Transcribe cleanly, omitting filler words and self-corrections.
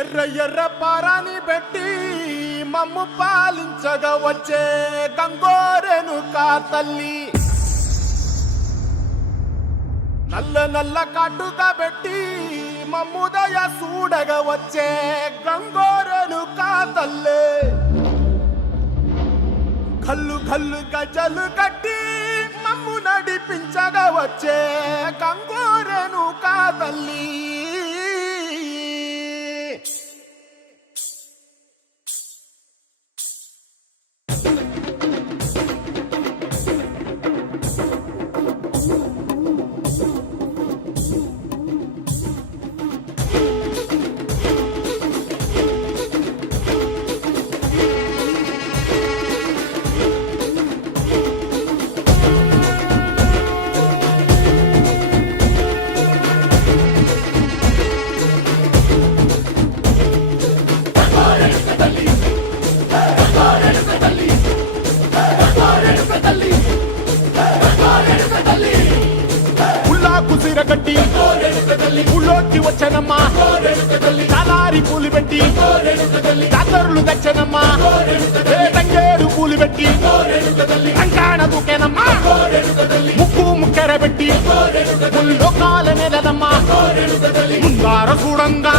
ఎర్ర ఎర్ర పారాని పెట్టి మమ్ము పాలించగా వచ్చే గంగోరేణుకా తల్లి, నల్ల నల్ల కాటుగా పెట్టి మమ్ముదయ చూడగా వచ్చే గంగోరేణుకా తల్లి, కల్లు కల్లు గజలు కట్టి మమ్ము నడిపించగా వచ్చే గంగోరేణుకా తల్లి. కుసిరగట్టి ఊళ్ళోకి వచ్చనమ్మా, చాలారి పూలు పెట్టి జాతరులు తెచ్చనమ్మా, తంగేరు పూలు పెట్టి అంకాణ దూకేనమ్మా, ముక్కు ముక్కెర పెట్టి లోకాల నెలదమ్మా, ముందార చూడంగా